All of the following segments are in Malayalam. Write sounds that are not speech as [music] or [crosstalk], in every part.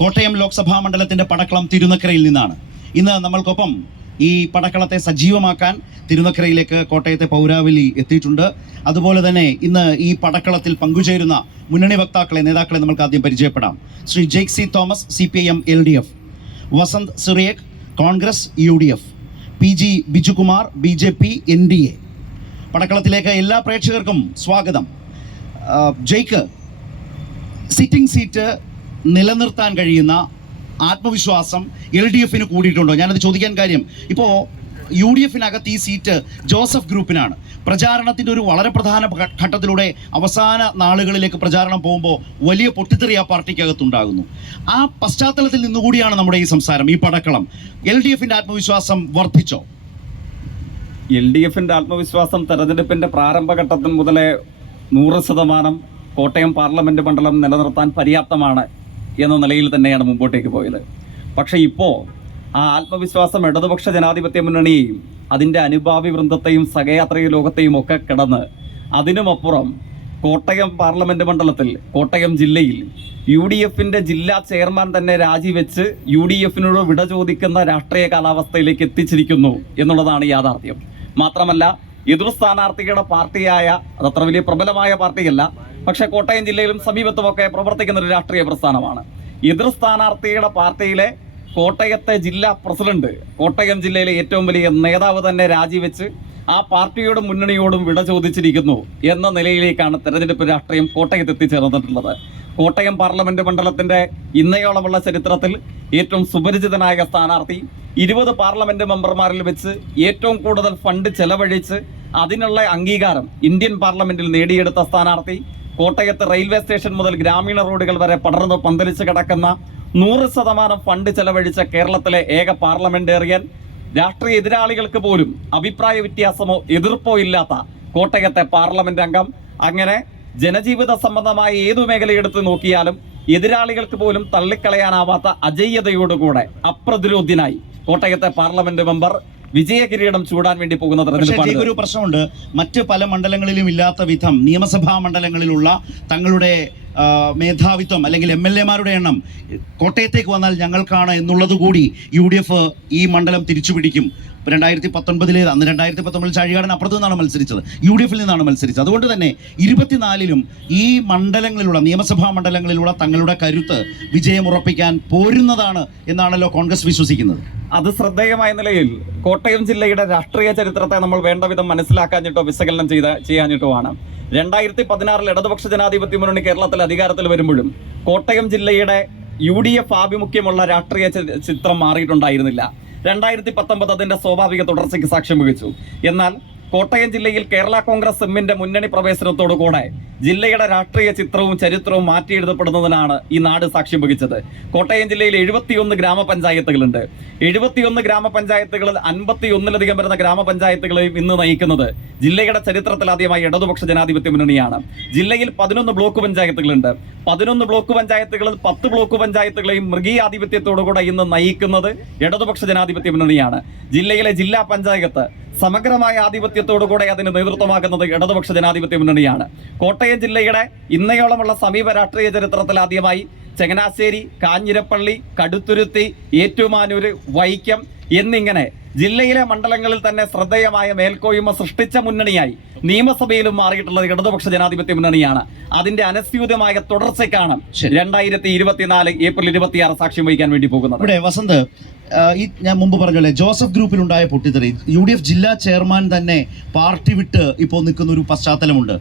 കോട്ടയം ലോക്സഭാ മണ്ഡലത്തിന്റെ പടക്കളം തിരുനക്കരയിൽ നിന്നാണ്. ഇന്ന് നമ്മൾക്കൊപ്പം ഈ പടക്കളത്തെ സജീവമാക്കാൻ തിരുനക്കരയിലേക്ക് കോട്ടയത്തെ പൗരാവലി എത്തിയിട്ടുണ്ട്. അതുപോലെ തന്നെ ഇന്ന് ഈ പടക്കളത്തിൽ പങ്കുചേരുന്ന മുന്നണി വക്താക്കളെ നേതാക്കളെ നമുക്ക് ആദ്യം പരിചയപ്പെടാം. Shri Jaick C Thomas C P M L D F. Vasanth Cyriac Congress U D F. P G Bijukumar B J P N D A. പടക്കളത്തിലേക്ക് എല്ലാ പ്രേക്ഷകർക്കും സ്വാഗതം. ജയ്ക്ക് സിറ്റിംഗ് സീറ്റ് നിലനിർത്താൻ കഴിയുന്ന ആത്മവിശ്വാസം എൽ ഡി എഫിന് കൂടിയിട്ടുണ്ടോ? ഞാനത് ചോദിക്കാൻ കാര്യം ഇപ്പോൾ യു ഡി എഫിനകത്ത് ഈ സീറ്റ് ജോസഫ് ഗ്രൂപ്പിനാണ്. പ്രചാരണത്തിന്റെ ഒരു വളരെ പ്രധാന ഘട്ടത്തിലൂടെ അവസാന നാളുകളിലേക്ക് പ്രചാരണം പോകുമ്പോൾ വലിയ പൊട്ടിത്തെറി ആ പാർട്ടിക്കകത്തുണ്ടാകുന്നു. ആ പശ്ചാത്തലത്തിൽ നിന്നുകൂടിയാണ് നമ്മുടെ ഈ സംസാരം ഈ പടക്കളം. എൽ ഡി എഫിന്റെ ആത്മവിശ്വാസം വർദ്ധിച്ചോ? എൽ ഡി എഫിന്റെ ആത്മവിശ്വാസം തെരഞ്ഞെടുപ്പിന്റെ പ്രാരംഭഘട്ടത്തിൽ മുതലേ നൂറ് ശതമാനം കോട്ടയം പാർലമെന്റ് മണ്ഡലം നിലനിർത്താൻ പര്യാപ്തമാണ്. എന്ന നിലയിൽ തന്നെയാണ് മുമ്പോട്ടേക്ക് പോയത്. പക്ഷേ ഇപ്പോൾ ആ ആത്മവിശ്വാസം ഇടതുപക്ഷ ജനാധിപത്യ മുന്നണിയെയും അതിന്റെ അനുഭാവി വൃന്ദത്തെയും സഹയാത്രിക ലോകത്തെയും ഒക്കെ കിടന്ന് അതിനുമപ്പുറം കോട്ടയം പാർലമെന്റ് മണ്ഡലത്തിൽ കോട്ടയം ജില്ലയിൽ യു ഡി എഫിന്റെ ജില്ലാ ചെയർമാൻ തന്നെ രാജിവെച്ച് യു ഡി എഫിനോട് വിട ചോദിക്കുന്ന രാഷ്ട്രീയ കാലാവസ്ഥയിലേക്ക് എത്തിച്ചിരിക്കുന്നു എന്നുള്ളതാണ് യാഥാർത്ഥ്യം. മാത്രമല്ല എതിർ സ്ഥാനാർത്ഥികളുടെ പാർട്ടിയായ അതത്ര വലിയ പ്രബലമായ പാർട്ടിയല്ല പക്ഷേ കോട്ടയം ജില്ലയിലും സമീപത്തുമൊക്കെ പ്രവർത്തിക്കുന്ന ഒരു രാഷ്ട്രീയ പ്രസ്ഥാനമാണ്. എതിർ സ്ഥാനാർത്ഥിയുടെ പാർട്ടിയിലെ കോട്ടയത്തെ ജില്ലാ പ്രസിഡന്റ് കോട്ടയം ജില്ലയിലെ ഏറ്റവും വലിയ നേതാവ് തന്നെ രാജിവെച്ച് ആ പാർട്ടിയോടും മുന്നണിയോടും വിട ചോദിച്ചിരിക്കുന്നു എന്ന നിലയിലേക്കാണ് തെരഞ്ഞെടുപ്പ് രാഷ്ട്രീയം കോട്ടയത്ത് എത്തിച്ചേർന്നിട്ടുള്ളത്. കോട്ടയം പാർലമെന്റ് മണ്ഡലത്തിന്റെ ഇന്നയോളമുള്ള ചരിത്രത്തിൽ ഏറ്റവും സുപരിചിതനായ സ്ഥാനാർത്ഥി ഇരുപത് പാർലമെന്റ് മെമ്പർമാരിൽ വെച്ച് ഏറ്റവും കൂടുതൽ ഫണ്ട് ചെലവഴിച്ച് അതിനുള്ള അംഗീകാരം ഇന്ത്യൻ പാർലമെന്റിൽ നേടിയെടുത്ത സ്ഥാനാർത്ഥി കോട്ടയത്ത് റെയിൽവേ സ്റ്റേഷൻ മുതൽ ഗ്രാമീണ റോഡുകൾ വരെ പടർന്നു പന്തലിച്ച് കിടക്കുന്ന നൂറ് ശതമാനം ഫണ്ട് ചെലവഴിച്ച കേരളത്തിലെ ഏക പാർലമെന്റേറിയൻ രാഷ്ട്രീയ എതിരാളികൾക്ക് പോലും അഭിപ്രായ വ്യത്യാസമോ എതിർപ്പോ ഇല്ലാത്ത കോട്ടയത്തെ പാർലമെന്റ് അംഗം. അങ്ങനെ ജനജീവിത സംബന്ധമായ ഏതു മേഖലയെടുത്ത് നോക്കിയാലും എതിരാളികൾക്ക് പോലും തള്ളിക്കളയാനാവാത്ത അജയ്യതയോടുകൂടെ അപ്രതിരോധ്യനായി കോട്ടയത്തെ പാർലമെന്റ് മെമ്പർ വിജയകിരീടം ചൂടാൻ വേണ്ടി പോകുന്ന തെരഞ്ഞെടുപ്പാണ് ഒരു പ്രശ്നമുണ്ട്. മറ്റ് പല മണ്ഡലങ്ങളിലും ഇല്ലാത്ത വിധം നിയമസഭാ മണ്ഡലങ്ങളിലുള്ള തങ്ങളുടെ മേധാവിത്വം അല്ലെങ്കിൽ എം എൽ എമാരുടെ എണ്ണം കോട്ടയത്തേക്ക് വന്നാൽ ഞങ്ങൾക്കാണ് എന്നുള്ളത് കൂടി യു ഡി എഫ് ഈ മണ്ഡലം തിരിച്ചു പിടിക്കും രണ്ടായിരത്തി പത്തൊൻപതിൽ അന്ന് രണ്ടായിരത്തി പത്തൊമ്പതിൽ ചാഴികാടൻ അപ്പുറത്ത് നിന്നാണ് മത്സരിച്ചത്. യു ഡി എഫിൽ നിന്നാണ് മത്സരിച്ചത്. അതുകൊണ്ട് തന്നെ ഇരുപത്തിനാലിലും ഈ മണ്ഡലങ്ങളിലുള്ള നിയമസഭാ മണ്ഡലങ്ങളിലുള്ള തങ്ങളുടെ കരുത്ത് വിജയമുറപ്പിക്കാൻ പോരുന്നതാണ് എന്നാണല്ലോ കോൺഗ്രസ് വിശ്വസിക്കുന്നത്. അത് ശ്രദ്ധേയമായ നിലയിൽ കോട്ടയം ജില്ലയുടെ രാഷ്ട്രീയ ചരിത്രത്തെ നമ്മൾ വേണ്ട വിധം മനസ്സിലാക്കാഞ്ഞിട്ടോ വിശകലനം ചെയ്ത ചെയ്യാഞ്ഞിട്ടോ ആണ് രണ്ടായിരത്തി പതിനാറിൽ ഇടതുപക്ഷ ജനാധിപത്യ മുന്നണി കേരളത്തിൽ അധികാരത്തിൽ വരുമ്പോഴും കോട്ടയം ജില്ലയുടെ യു ഡി എഫ് ആഭിമുഖ്യമുള്ള രാഷ്ട്രീയ ചിത്രം മാറിയിട്ടുണ്ടായിരുന്നില്ല. രണ്ടായിരത്തി പത്തൊമ്പത് അതിന്റെ സ്വാഭാവിക തുടർച്ചയ്ക്ക് സാക്ഷ്യം വഹിച്ചു. എന്നാൽ കോട്ടയം ജില്ലയിൽ കേരള കോൺഗ്രസ് എമ്മിന്റെ മുന്നണി പ്രവേശനത്തോടുകൂടെ ജില്ലയുടെ രാഷ്ട്രീയ ചിത്രവും ചരിത്രവും മാറ്റിയെഴുതപ്പെടുന്നതിനാണ് ഈ നാട് സാക്ഷ്യം വഹിച്ചത്. കോട്ടയം ജില്ലയിൽ എഴുപത്തിയൊന്ന് ഗ്രാമപഞ്ചായത്തുകളുണ്ട്. എഴുപത്തിയൊന്ന് ഗ്രാമപഞ്ചായത്തുകളിൽ അൻപത്തി ഒന്നിലധികം വരുന്ന ഗ്രാമപഞ്ചായത്തുകളെയും ഇന്ന് നയിക്കുന്നത് ജില്ലയുടെ ചരിത്രത്തിൽ ആദ്യമായി ഇടതുപക്ഷ ജനാധിപത്യ മുന്നണിയാണ്. ജില്ലയിൽ പതിനൊന്ന് ബ്ലോക്ക് പഞ്ചായത്തുകളുണ്ട്. പതിനൊന്ന് ബ്ലോക്ക് പഞ്ചായത്തുകളിൽ പത്ത് ബ്ലോക്ക് പഞ്ചായത്തുകളെയും മൃഗീയാധിപത്യത്തോടുകൂടെ ഇന്ന് നയിക്കുന്നത് ഇടതുപക്ഷ ജനാധിപത്യ മുന്നണിയാണ്. ജില്ലയിലെ ജില്ലാ പഞ്ചായത്ത് സമഗ്രമായ ആധിപത്യത്തോടുകൂടെ അതിന് നേതൃത്വമാക്കുന്നത് ഇടതുപക്ഷ ജനാധിപത്യ മുന്നണിയാണ്. കോട്ടയം ജില്ലയുടെ ഇന്നയോളമുള്ള സമീപ രാഷ്ട്രീയ ചരിത്രത്തിൽ ആദ്യമായി ചങ്ങനാശ്ശേരി കാഞ്ഞിരപ്പള്ളി കടുത്തുരുത്തി ഏറ്റുമാനൂര് വൈക്കം എന്നിങ്ങനെ ജില്ലയിലെ മണ്ഡലങ്ങളിൽ തന്നെ ശ്രദ്ധേയമായ മേൽക്കോയ്മ സൃഷ്ടിച്ച മുന്നണിയായി നിയമസഭയിലും മാറിയിട്ടുള്ളത് ഇടതുപക്ഷ ജനാധിപത്യ മുന്നണിയാണ്. അതിന്റെ അനസ്യൂതമായ തുടർച്ചയ്ക്കാണ്. രണ്ടായിരത്തി ഇരുപത്തിനാല് ഏപ്രിൽ ഇരുപത്തിയാറ് സാക്ഷ്യം വഹിക്കാൻ വേണ്ടി പോകുന്നത്. ഇവിടെ വസന്ത് ഈ ഞാൻ മുമ്പ് പറഞ്ഞല്ലേ ജോസഫ് ഗ്രൂപ്പിലുണ്ടായ പൊട്ടിത്തെറി. യു ഡി എഫ് ജില്ലാ ചെയർമാൻ തന്നെ പാർട്ടി വിട്ട് ഇപ്പോൾ നിൽക്കുന്ന ഒരു പശ്ചാത്തലമുണ്ട്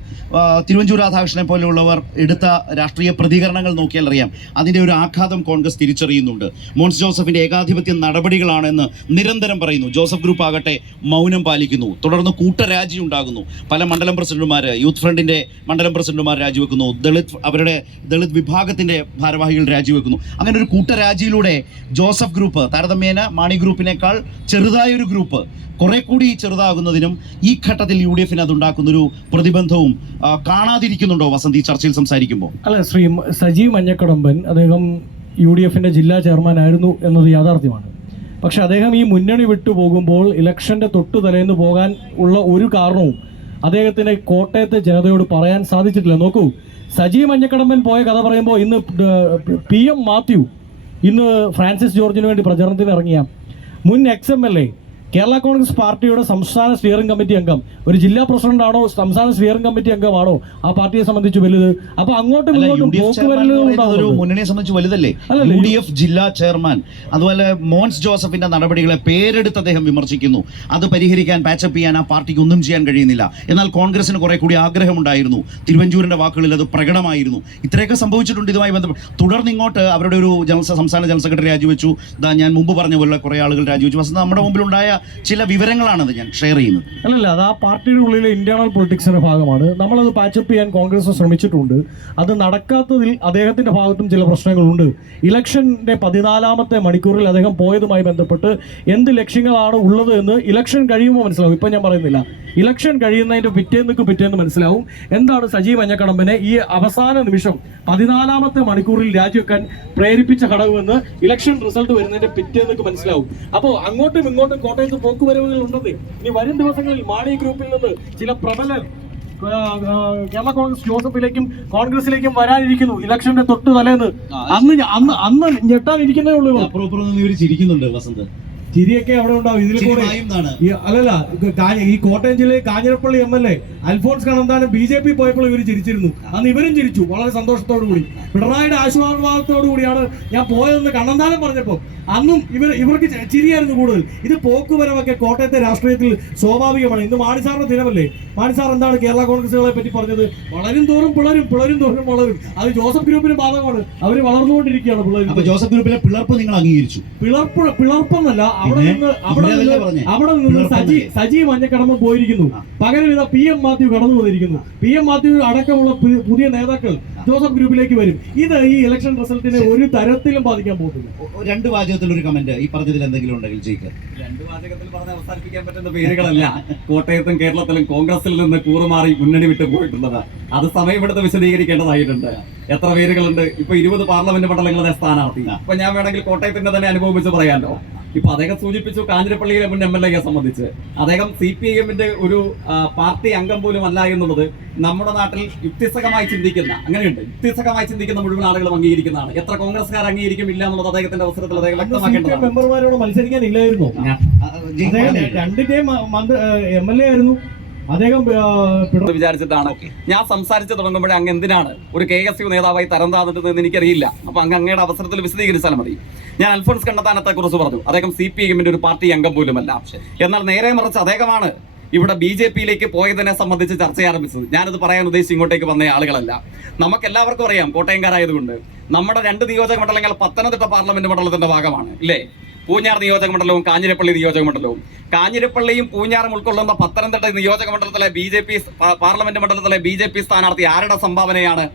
തിരുവഞ്ചൂർ രാധാകൃഷ്ണനെ പോലെയുള്ളവർ എടുത്ത രാഷ്ട്രീയ പ്രതികരണങ്ങൾ നോക്കിയാൽ അറിയാം. അതിന്റെ ഒരു ആഘാതം കോൺഗ്രസ് തിരിച്ചറിയുന്നുണ്ട്. മോൻസ് ജോസഫിന്റെ ഏകാധിപത്യ നടപടികളാണെന്ന് നിരന്തരം പറയുന്നു. ജോസഫ് ഗ്രൂപ്പ് ആകട്ടെ മൗനം പാലിക്കുന്നു. തുടർന്ന് കൂട്ടരാജി ഉണ്ടാകുന്നു. പല മണ്ഡലം പ്രസിഡന്റുമാർ യൂത്ത് ഫ്രണ്ടിന്റെ മണ്ഡലം പ്രസിഡന്റുമാർ രാജിവെക്കുന്നു. ദളിത് അവരുടെ ദളിത് വിഭാഗത്തിന്റെ ഭാരവാഹികൾ രാജിവെക്കുന്നു. അങ്ങനെ ഒരു കൂട്ടരാജിയിലൂടെ ജോസഫ് ഗ്രൂപ്പ് താരതമ്യേന മാണി ഗ്രൂപ്പിനേക്കാൾ ചെറുതായൊരു ഗ്രൂപ്പ് കുറെ കൂടി ചെറുതാകുന്നതിനും ഈ ഘട്ടത്തിൽ യു ഡി എഫിന് അതുണ്ടാക്കുന്നൊരു പ്രതിബന്ധവും കാണാതിരിക്കുന്നുണ്ടോ വസന്തി ചർച്ചയിൽ സംസാരിക്കുമ്പോൾ? അല്ല ശ്രീ സജീവ് മഞ്ഞക്കടമ്പൻ അദ്ദേഹം യു ഡി എഫിന്റെ ജില്ലാ ചെയർമാൻ ആയിരുന്നു എന്നത് യാഥാർത്ഥ്യമാണ്. പക്ഷെ അദ്ദേഹം ഈ മുന്നണി വിട്ടു പോകുമ്പോൾ ഇലക്ഷന്റെ തൊട്ടു തലേന്ന് പോകാൻ ഉള്ള ഒരു കാരണവും അദ്ദേഹത്തിന് കോട്ടയത്തെ ജനതയോട് പറയാൻ സാധിച്ചിട്ടില്ല. നോക്കൂ സജീവ് മഞ്ഞക്കടമ്പൻ പോയ കഥ പറയുമ്പോൾ ഇന്ന് പി എം മാത്യു ഇന്ന് ഫ്രാൻസിസ് ജോർജിന് വേണ്ടി പ്രചരണത്തിന് ഇറങ്ങിയ മുൻ ex M L A Kerala Congress പാർട്ടിയുടെ സംസ്ഥാന സ്റ്റിയറിംഗ് കമ്മിറ്റി അംഗം. ഒരു ജില്ലാ പ്രസിഡന്റാണോ സംസ്ഥാന സ്റ്റിയറിംഗ് കമ്മിറ്റി അംഗമാണോ? ആ പാർട്ടിയെ സംബന്ധിച്ച് വലുത്. അപ്പൊ അങ്ങോട്ടും മുന്നണിയെ സംബന്ധിച്ച് വലുതല്ലേ? യു ഡി എഫ് ജില്ലാ ചെയർമാൻ. അതുപോലെ മോൻസ് ജോസഫിന്റെ നടപടികളെ പേരെടുത്ത് അദ്ദേഹം വിമർശിക്കുന്നു. അത് പരിഹരിക്കാൻ പാച്ചപ്പ് ചെയ്യാൻ ആ പാർട്ടിക്ക് ഒന്നും ചെയ്യാൻ കഴിയുന്നില്ല. എന്നാൽ കോൺഗ്രസിന് കുറെ കൂടി ആഗ്രഹമുണ്ടായിരുന്നു. തിരുവഞ്ചൂരിന്റെ വാക്കുകളിൽ അത് പ്രകടമായിരുന്നു. ഇത്രയൊക്കെ സംഭവിച്ചിട്ടുണ്ട് ഇതുമായി ബന്ധപ്പെട്ട്. തുടർന്ന് ഇങ്ങോട്ട് അവരുടെ ഒരു ജനറൽ സംസ്ഥാന ജനറൽ സെക്രട്ടറി രാജിവെച്ചു. ഞാൻ മുമ്പ് പറഞ്ഞ പോലെ കുറെ ആളുകൾ രാജിവെച്ചു. പക്ഷേ നമ്മുടെ മുമ്പിലുണ്ടായ ചില വിവരങ്ങളാണത് ഞാൻ ഷെയർ ചെയ്യുന്നത്. അല്ലല്ല അത് ആ പാർട്ടിയുടെ ഉള്ളിലെ ഇന്റേണൽ പൊളിറ്റിക്സിന്റെ ഭാഗമാണ്. നമ്മളത് പാച്ചപ്പ് ചെയ്യാൻ കോൺഗ്രസ് ശ്രമിച്ചിട്ടുണ്ട്. അത് നടക്കാത്തതിൽ അദ്ദേഹത്തിന്റെ ഭാഗത്തും ചില പ്രശ്നങ്ങളുണ്ട്. ഇലക്ഷന്റെ പതിനാലാമത്തെ മണിക്കൂറിൽ അദ്ദേഹം പോയതുമായി ബന്ധപ്പെട്ട് എന്ത് ലക്ഷ്യങ്ങളാണ് ഉള്ളത് എന്ന് ഇലക്ഷൻ കഴിയുമ്പോൾ മനസ്സിലാവും. ഇപ്പം ഞാൻ പറയുന്നില്ല. ഇലക്ഷൻ കഴിയുന്നതിന്റെ പിറ്റേന്നൊക്കെ പിറ്റേന്ന് മനസ്സിലാവും. എന്താണ് സജീവ് മഞ്ഞക്കടമ്പനെ ഈ അവസാന നിമിഷം പതിനാലാമത്തെ മണിക്കൂറിൽ രാജിവെക്കാൻ പ്രേരിപ്പിച്ച ഘടകമെന്ന് ഇലക്ഷൻ റിസൾട്ട് വരുന്നതിന്റെ പിറ്റേന്നൊക്കെ മനസ്സിലാവും. അപ്പോൾ അങ്ങോട്ടും ഇങ്ങോട്ടും കോട്ടയത്ത് പോക്കുവരവുകൾ ഉണ്ടെന്നേ ഇനി വരും ദിവസങ്ങളിൽ മാണി ഗ്രൂപ്പിൽ നിന്ന് ചില പ്രബലർ കേരള കോൺഗ്രസ് ജോസഫിലേക്കും കോൺഗ്രസിലേക്കും വരാനിരിക്കുന്നു ഇലക്ഷന്റെ തൊട്ട് തലേന്ന്. അന്ന് അന്ന് അന്ന് ഞെട്ടാനിരിക്കുന്നേ ഉള്ളൂ അപ്പുറം ഇവർ ചിരിക്കുന്നുണ്ട് വസന്ത്. ചിരിയൊക്കെ അവിടെ ഉണ്ടാവും. ഇതിൽ കൂടെ അല്ലല്ല ഈ കോട്ടയം ജില്ലയിൽ Kanjirappally M L A Alphons Kannanthanam B J P പോയപ്പോൾ ഇവർ ചിരിച്ചിരുന്നു. അന്ന് ഇവരും ചിരിച്ചു വളരെ സന്തോഷത്തോടു കൂടി. പിണറായിയുടെ ആശീർവാദത്തോടു കൂടിയാണ് ഞാൻ പോയതെന്ന് കണ്ണന്താനം പറഞ്ഞപ്പോൾ. അന്നും ഇവർ ഇവർക്ക് ചിരിയായിരുന്നു കൂടുതൽ. ഇത് പോക്കുവരവൊക്കെ കോട്ടയത്തെ രാഷ്ട്രീയത്തിൽ സ്വാഭാവികമാണ്. ഇന്ന് മാണിസാറിന്റെ ദിനമല്ലേ? മാണിസാർ എന്താണ് കേരള കോൺഗ്രസുകളെ പറ്റി പറഞ്ഞത്? വളരും തോറും പിളരും പിളരും തോറും വളരും. അത് ജോസഫ് ഗ്രൂപ്പിന് ബാധകമാണ്. അവർ വളർന്നുകൊണ്ടിരിക്കുകയാണ് പിള്ളേർ ജോസഫ് ഗ്രൂപ്പിലെ പിളർപ്പ് നിങ്ങൾ അംഗീകരിച്ചു. പിളർപ്പ് പിളർപ്പെന്നല്ല അവിടെ നിന്ന് അവിടെ നിന്ന് അവിടെ നിന്ന് സജി സജി മഞ്ഞക്കടമ്പ് പോയിരിക്കുന്നു. പകരം ഇതാ പി എം മാത്യു കടന്നു വന്നിരിക്കുന്നു. പി എം മാത്യു അടക്കമുള്ള പുതിയ നേതാക്കൾ ജോസഫ് ഗ്രൂപ്പിലേക്ക് വരും. ഇത് ഈ ഇലക്ഷൻ റിസൾട്ടിനെ ഒരു തരത്തിലും ബാധിക്കാൻ പോകുന്നില്ല. രണ്ട് വാചകത്തിൽ ഒരു കമന്റ് ഈ പറഞ്ഞതിൽ എന്തെങ്കിലും ഉണ്ടെങ്കിൽ ജയിക്ക്. രണ്ട് വാചകത്തിൽ പറഞ്ഞ അവസാനിപ്പിക്കാൻ പറ്റുന്ന പേരുകളല്ല. [laughs] കോട്ടയത്തും കേരളത്തിലും കോൺഗ്രസിൽ നിന്ന് കൂറുമാറി മുന്നണി വിട്ടു പോയിട്ടുള്ളത്. അത് സമയമെടുത്ത് വിശദീകരിക്കേണ്ടതായിട്ടുണ്ട്. എത്ര പേരുകളുണ്ട്? ഇപ്പൊ ഇരുപത് പാർലമെന്റ് മണ്ഡലങ്ങളുടെ സ്ഥാനാർത്ഥി. അപ്പൊ ഞാൻ വേണമെങ്കിൽ കോട്ടയത്തിന്റെ തന്നെ അനുഭവിച്ച് വെച്ച് പറയാമല്ലോ ഇപ്പൊ അദ്ദേഹം സൂചിപ്പിച്ചു കാഞ്ഞിരപ്പള്ളിയിലെ മുൻ എം എൽ എയെ സംബന്ധിച്ച്. അദ്ദേഹം സി പി ഐ എമ്മിന്റെ ഒരു പാർട്ടി അംഗം പോലും അല്ല എന്നുള്ളത് നമ്മുടെ നാട്ടിൽ യുക്തിസഹമായി ചിന്തിക്കുന്ന അങ്ങനെയുണ്ട്. യുക്തിസഹമായി ചിന്തിക്കുന്ന മുഴുവൻ ആളുകളും അംഗീകരിക്കുന്നതാണ്. എത്ര കോൺഗ്രസ്സുകാർ അംഗീകരിക്കും ഇല്ല എന്നുള്ളത് അദ്ദേഹത്തിന്റെ അവസരത്തിൽ അദ്ദേഹം വ്യക്തമാക്കേണ്ടതാണ്. മെമ്പർമാരോട് മത്സരിക്കാനില്ലായിരുന്നു. രണ്ടിന്റെയും രണ്ടിന്റെ എം എൽ എ ആയിരുന്നു. അദ്ദേഹം വിചാരിച്ചിട്ടാണ്. ഞാൻ സംസാരിച്ച് തുടങ്ങുമ്പോഴേ അങ്ങ് എന്തിനാണ് ഒരു കെ എസ് യു നേതാവായി തരം താന്നിട്ടതെന്ന് എനിക്കറിയില്ല. അപ്പൊ അങ്ങ് അങ്ങയുടെ അവസരത്തിൽ വിശദീകരിച്ചാൽ മതി. ഞാൻ അൽഫോൺസ് കണ്ണത്താനത്തെ കുറിച്ച് പറഞ്ഞു. അദ്ദേഹം സി പി എമ്മിന്റെ ഒരു പാർട്ടി അംഗം പോലുമല്ല. എന്നാൽ നേരെ മറിച്ച് അദ്ദേഹമാണ് ഇവിടെ ബി ജെ പിയിലേക്ക് പോയതിനെ സംബന്ധിച്ച് ചർച്ച ആരംഭിച്ചത്. ഞാനത് പറയാൻ ഉദ്ദേശിച്ച് ഇങ്ങോട്ടേക്ക് വന്ന ആളുകളല്ല. നമുക്ക് എല്ലാവർക്കും അറിയാം കോട്ടയംകാരായതുകൊണ്ട്. നമ്മുടെ രണ്ട് നിയോജക മണ്ഡലങ്ങൾ പത്തനംതിട്ട പാർലമെന്റ് മണ്ഡലത്തിന്റെ ഭാഗമാണ് ഇല്ലേ? പൂഞ്ഞാർ നിയോജക മണ്ഡലവും കാഞ്ഞിരപ്പള്ളി നിയോജക മണ്ഡലവും. കാഞ്ഞിരപ്പള്ളിയും പൂഞ്ഞാറും ഉൾക്കൊള്ളുന്ന പത്തനംതിട്ട നിയോജക മണ്ഡലത്തിലെ ബി ജെ പി പാർലമെന്റ് മണ്ഡലത്തിലെ ബി ജെ പി സ്ഥാനാർത്ഥി ആരുടെ സംഭാവനയാണ്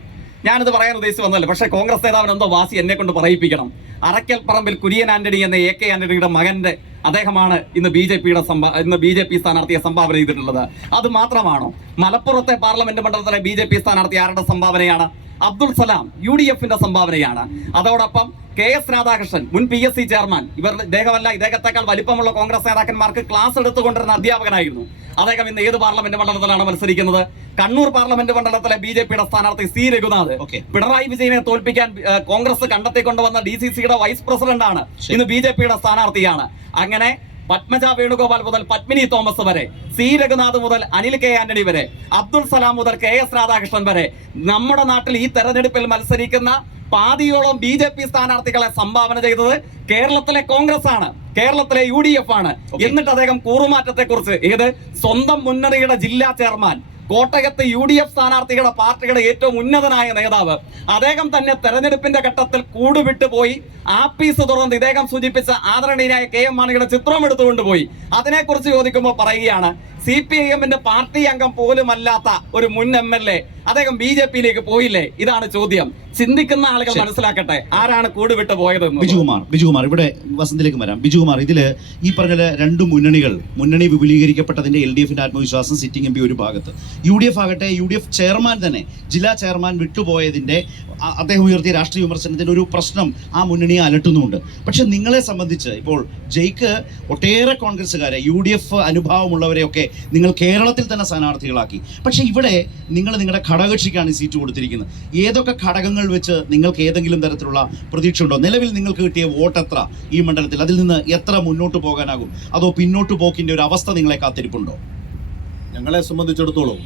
ഞാനിത് പറയാൻ ഉദ്ദേശിച്ച് വന്നല്ലോ പക്ഷേ കോൺഗ്രസ് നേതാവിന് എന്തോ വാസി എന്നെ കൊണ്ട് പറയിപ്പിക്കണം. അറക്കൽ പറമ്പിൽ കുര്യൻ ആന്റണി എന്ന എ കെ ആന്റണിയുടെ മകന്റെ അദ്ദേഹമാണ് ഇന്ന് ബി ജെ പിയുടെ ഇന്ന് ബി ജെ പി സ്ഥാനാർത്ഥിയെ സംഭാവന ചെയ്തിട്ടുള്ളത്. അത് മാത്രമാണോ? മലപ്പുറത്തെ പാർലമെന്റ് മണ്ഡലത്തിലെ ബി ജെ പി സ്ഥാനാർത്ഥി ആരുടെ സംഭാവനയാണ്? അബ്ദുൾ സലാം യു ഡി എഫിന്റെ സംഭാവനയാണ്. അതോടൊപ്പം കെ എസ് രാധാകൃഷ്ണൻ മുൻ പി എസ് സി ചെയർമാൻ ഇവർ ഇദ്ദേഹമല്ല ഇദ്ദേഹത്തെക്കാൾ വലിപ്പമുള്ള കോൺഗ്രസ് നേതാക്കന്മാർക്ക് ക്ലാസ് എടുത്തുകൊണ്ടിരുന്ന അധ്യാപകനായിരുന്നു. അദ്ദേഹം ഇന്ന് ഏത് പാർലമെന്റ് മണ്ഡലത്തിലാണ് മത്സരിക്കുന്നത്? കണ്ണൂർ പാർലമെന്റ് മണ്ഡലത്തിലെ ബി ജെ പിയുടെ സ്ഥാനാർത്ഥി സി രഘുനാഥ്. ഓക്കെ. പിണറായി വിജയനെ തോൽപ്പിക്കാൻ കോൺഗ്രസ് കോൺഗ്രസ് കണ്ടെത്തിക്കൊണ്ടുവന്ന ഡി സി സിയുടെ വൈസ് പ്രസിഡന്റ് ആണ് ഇന്ന് ബി ജെ പിയുടെ സ്ഥാനാർത്ഥിയാണ്. അങ്ങനെ പത്മജ വേണുഗോപാൽ മുതൽ പത്മിനി തോമസ് വരെ സി രഘുനാഥ് മുതൽ അനിൽ കെ ആന്റണി വരെ അബ്ദുൾ സലാം മുതൽ കെ എസ് രാധാകൃഷ്ണൻ വരെ നമ്മുടെ നാട്ടിൽ ഈ തെരഞ്ഞെടുപ്പിൽ മത്സരിക്കുന്ന പാതിയോളം ബി ജെ പി സ്ഥാനാർത്ഥികളെ സംഭാവന ചെയ്തത് കേരളത്തിലെ കോൺഗ്രസ് ആണ് കേരളത്തിലെ യു ഡി എഫ് ആണ് എന്നിട്ട് അദ്ദേഹം കൂറുമാറ്റത്തെ കുറിച്ച് ഏത്? സ്വന്തം മുന്നണിയുടെ ജില്ലാ ചെയർമാൻ കോട്ടയത്ത് യു ഡി എഫ് സ്ഥാനാർത്ഥികളുടെ പാർട്ടിയുടെ ഏറ്റവും ഉന്നതനായ നേതാവ്. അദ്ദേഹം തന്നെ തെരഞ്ഞെടുപ്പിന്റെ ഘട്ടത്തിൽ കൂടുവിട്ട് പോയി. ആപ്പീസ് തുറന്ന് ഇദ്ദേഹം സൂചിപ്പിച്ച ആദരണീയനായ കെ എം മാണിയുടെ ചിത്രം എടുത്തുകൊണ്ട് പോയി. അതിനെക്കുറിച്ച് ചോദിക്കുമ്പോൾ പറയുകയാണ് സി പി ഐ എമ്മിന്റെ പാർട്ടി അംഗം പോലുമല്ലാത്ത ഒരു മുൻ എം എൽ എ അദ്ദേഹം ബി ജെ പിയിലേക്ക് പോയില്ലേ? ഇതാണ് ചോദ്യം. ചിന്തിക്കുന്ന ആളുകൾ മനസ്സിലാക്കട്ടെ. ആരാണ് കൂടുവിട്ട് പോയത് ബിജുകുമാർ ബിജുകുമാർ ഇവിടെ വസന്തിലേക്ക് വരാം. ബിജുകുമാർ ഇതിൽ ഈ പറഞ്ഞ രണ്ട് മുന്നണികൾ മുന്നണി വിപുലീകരിക്കപ്പെട്ടതിന്റെ എൽ ഡി എഫിന്റെ ആത്മവിശ്വാസം സിറ്റിംഗ് എം പി ഒരു ഭാഗത്ത്. യു ഡി എഫ് ആകട്ടെ യു ഡി എഫ് ചെയർമാൻ തന്നെ ജില്ലാ ചെയർമാൻ വിട്ടുപോയതിന്റെ അദ്ദേഹം ഉയർത്തിയ രാഷ്ട്രീയ വിമർശനത്തിന്റെ ഒരു പ്രശ്നം ആ മുന്നണിയെ അലട്ടുന്നുണ്ട്. പക്ഷെ നിങ്ങളെ സംബന്ധിച്ച് ഇപ്പോൾ ജയ്ക്ക് ഒട്ടേറെ കോൺഗ്രസ്സുകാരെ യു ഡി എഫ് അനുഭാവമുള്ളവരെയൊക്കെ നിങ്ങൾ കേരളത്തിൽ തന്നെ സ്ഥാനാർത്ഥികളാക്കി. പക്ഷേ ഇവിടെ നിങ്ങൾ നിങ്ങളുടെ ഘടകകക്ഷിക്കാണ് സീറ്റ് കൊടുത്തിരിക്കുന്നത്. ഏതൊക്കെ ഘടകങ്ങൾ വെച്ച് നിങ്ങൾക്ക് ഏതെങ്കിലും തരത്തിലുള്ള പ്രതീക്ഷ ഉണ്ടോ നിലവിൽ നിങ്ങൾക്ക് കിട്ടിയ വോട്ട് എത്ര ഈ മണ്ഡലത്തിൽ? അതിൽ നിന്ന് എത്ര മുന്നോട്ട് പോകാനാകും? അതോ പിന്നോട്ട് പോക്കിന്റെ ഒരു അവസ്ഥ നിങ്ങളെ കാത്തിരിപ്പുണ്ടോ? ഞങ്ങളെ സംബന്ധിച്ചിടത്തോളം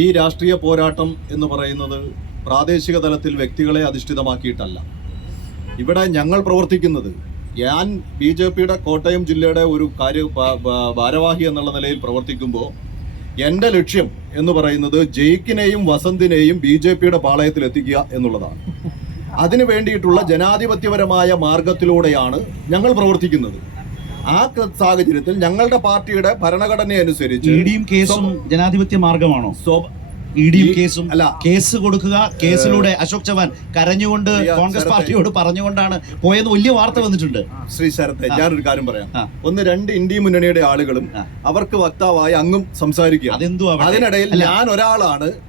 ഈ രാഷ്ട്രീയ പോരാട്ടം എന്ന് പറയുന്നത് പ്രാദേശിക തലത്തിൽ വ്യക്തികളെ അധിഷ്ഠിതമാക്കിയിട്ടല്ല. ഇവിടെ ഞങ്ങൾ പ്രവർത്തിക്കുന്നത് ഞാൻ ബി ജെ പിയുടെ കോട്ടയം ജില്ലയുടെ ഒരു കാര്യ ഭാരവാഹി എന്നുള്ള നിലയിൽ പ്രവർത്തിക്കുമ്പോൾ എന്റെ ലക്ഷ്യം എന്ന് പറയുന്നത് ജയിക്കിനെയും വസന്തിനെയും ബി ജെ പിയുടെ പാളയത്തിൽ എത്തിക്കുക എന്നുള്ളതാണ്. അതിനു വേണ്ടിയിട്ടുള്ള ജനാധിപത്യപരമായ മാർഗത്തിലൂടെയാണ് ഞങ്ങൾ പ്രവർത്തിക്കുന്നത്. ആ സാഹചര്യത്തിൽ ഞങ്ങളുടെ പാർട്ടിയുടെ ഭരണഘടന അനുസരിച്ച് ജനാധിപത്യ മാർഗമാണോ? സ്വ- ഇ ഡിയും ഈ- കേസും അല്ല. കേസ് കൊടുക്കുക. കേസിലൂടെ അശോക് ചവാൻ കരഞ്ഞുകൊണ്ട് കോൺഗ്രസ്. പാർട്ടിയോട് പറഞ്ഞുകൊണ്ടാണ് പോയെന്ന് വലിയ വാർത്ത വന്നിട്ടുണ്ട്. ശ്രീ ശരത്തെ ഞാനൊരു കാര്യം പറയാം. ഒന്ന് രണ്ട് ഇന്ത്യ മുന്നണിയുടെ ആളുകളും അവർക്ക് വക്താവായി അങ്ങും സംസാരിക്കുക? അതിനിടയിൽ ഞാൻ ഒരാളാണ്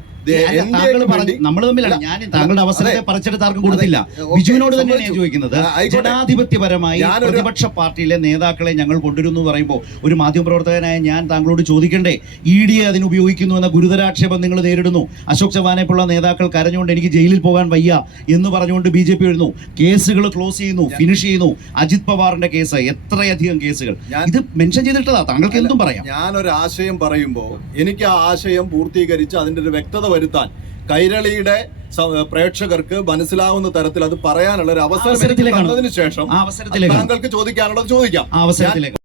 നമ്മൾ തമ്മിലാണ് ഞാൻ താങ്കളുടെ അവസരത്തെ. പറിച്ചെടുത്ത് ആർക്കും കൊടുത്തില്ല. ബിജുവിനോട് തന്നെയാണ് ഞാൻ. ചോദിക്കുന്നത്. ജനാധിപത്യപരമായി പ്രതിപക്ഷ പാർട്ടിയിലെ നേതാക്കളെ ഞങ്ങൾ കൊണ്ടുവരുന്നു പറയുമ്പോൾ ഒരു മാധ്യമപ്രവർത്തകനായ ഞാൻ താങ്കളോട് ചോദിക്കണ്ടേ? ഇ ഡി അതിന് ഉപയോഗിക്കുന്നു എന്ന ഗുരുതരാക്ഷേപം നിങ്ങൾ നേരിടുന്നു. അശോക് ചവാനെ പോലുള്ള നേതാക്കൾ കരഞ്ഞുകൊണ്ട് എനിക്ക് ജയിലിൽ പോകാൻ വയ്യ എന്ന് പറഞ്ഞുകൊണ്ട് ബി ജെ പി വരുന്നു കേസുകൾ ക്ലോസ് ചെയ്യുന്നു ഫിനിഷ് ചെയ്യുന്നു. അജിത് പവാറിന്റെ കേസ് എത്രയധികം കേസുകൾ. ഇത് മെൻഷൻ ചെയ്തിട്ടതാ. താങ്കൾക്ക് എന്തും പറയാം. ഞാനൊരു ആശയം പറയുമ്പോൾ എനിക്ക് ആ ആശയം പൂർത്തീകരിച്ച് അതിന്റെ ഒരു വ്യക്തത വരുത്താൻ. കൈരളിയുടെ പ്രേക്ഷകർക്ക് മനസ്സിലാവുന്ന തരത്തിൽ അത് പറയാനുള്ള ഒരു അവസരം ശേഷം താങ്കൾക്ക് ചോദിക്കാനുള്ളത് ചോദിക്കാം.